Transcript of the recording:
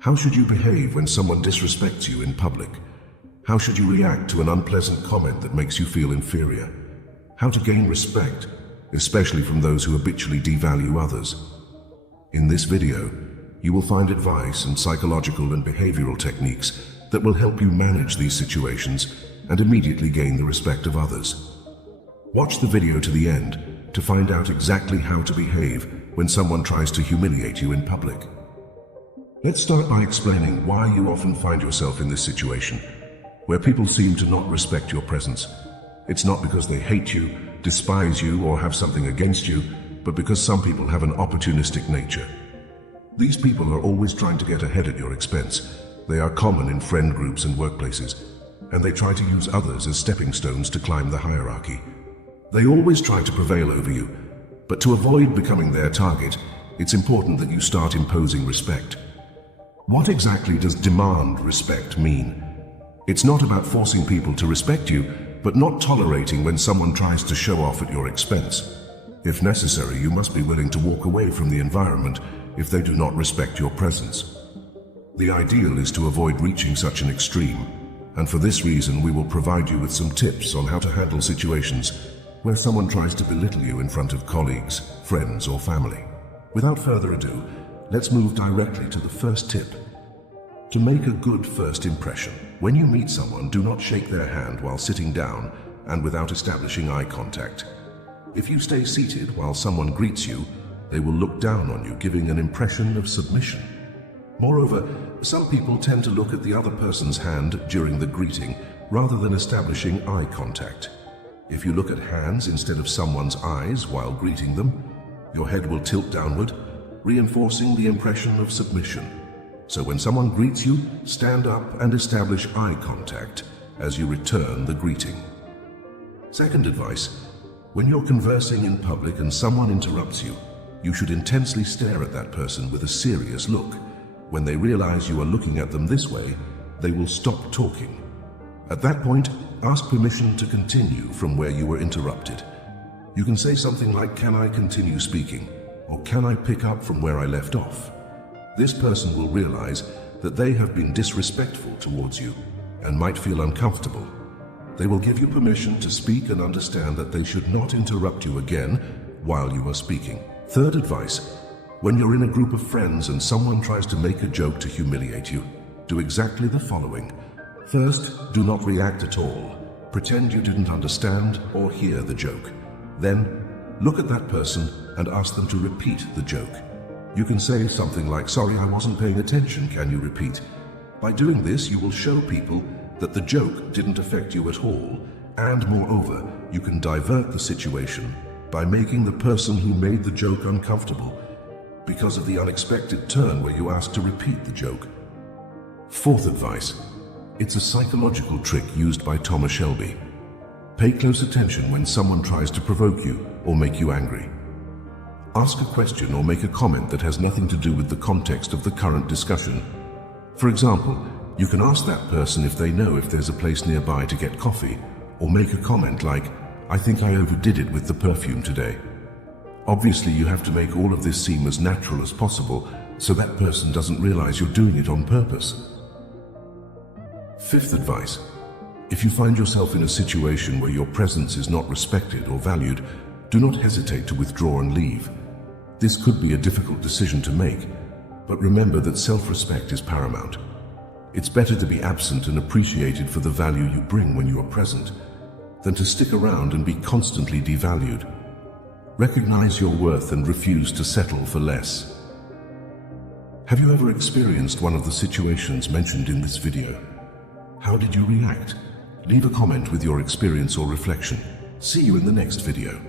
How should you behave when someone disrespects you in public? How should you react to an unpleasant comment that makes you feel inferior? How to gain respect, especially from those who habitually devalue others. In this video, you will find advice and psychological and behavioral techniques that will help you manage these situations and immediately gain the respect of others. Watch the video to the end to find out exactly how to behave when someone tries to humiliate you in public. Let's start by explaining why you often find yourself in this situation, where people seem to not respect your presence. It's not because they hate you, despise you, or have something against you, but because some people have an opportunistic nature. These people are always trying to get ahead at your expense. They are common in friend groups and workplaces, and they try to use others as stepping stones to climb the hierarchy. They always try to prevail over you, but to avoid becoming their target, it's important that you start imposing respect. What exactly does demand respect mean? It's not about forcing people to respect you, but not tolerating when someone tries to show off at your expense. If necessary, you must be willing to walk away from the environment if they do not respect your presence. The ideal is to avoid reaching such an extreme, and for this reason we will provide you with some tips on how to handle situations where someone tries to belittle you in front of colleagues, friends, or family. Without further ado, let's move directly to the first tip. To make a good first impression, when you meet someone, do not shake their hand while sitting down and without establishing eye contact. If you stay seated while someone greets you, they will look down on you, giving an impression of submission. Moreover, some people tend to look at the other person's hand during the greeting rather than establishing eye contact. If you look at hands instead of someone's eyes while greeting them, your head will tilt downward, reinforcing the impression of submission. So when someone greets you, stand up and establish eye contact as you return the greeting. Second advice, when you're conversing in public and someone interrupts you, you should intensely stare at that person with a serious look. When they realize you are looking at them this way, they will stop talking. At that point, ask permission to continue from where you were interrupted. You can say something like, "Can I continue speaking?" or "Can I pick up from where I left off?" This person will realize that they have been disrespectful towards you and might feel uncomfortable. They will give you permission to speak and understand that they should not interrupt you again while you are speaking. Third advice, when you're in a group of friends and someone tries to make a joke to humiliate you, do exactly the following. First, do not react at all. Pretend you didn't understand or hear the joke. Then, look at that person and ask them to repeat the joke. You can say something like, "Sorry, I wasn't paying attention, can you repeat?" By doing this, you will show people that the joke didn't affect you at all, and moreover, you can divert the situation by making the person who made the joke uncomfortable because of the unexpected turn where you ask to repeat the joke. Fourth advice, it's a psychological trick used by Thomas Shelby. Pay close attention when someone tries to provoke you or make you angry. Ask a question or make a comment that has nothing to do with the context of the current discussion. For example, you can ask that person if they know if there's a place nearby to get coffee, or make a comment like, "I think I overdid it with the perfume today." Obviously, you have to make all of this seem as natural as possible so that person doesn't realize you're doing it on purpose. Fifth advice, if you find yourself in a situation where your presence is not respected or valued, do not hesitate to withdraw and leave. This could be a difficult decision to make, but remember that self-respect is paramount. It's better to be absent and appreciated for the value you bring when you are present, than to stick around and be constantly devalued. Recognize your worth and refuse to settle for less. Have you ever experienced one of the situations mentioned in this video? How did you react? Leave a comment with your experience or reflection. See you in the next video.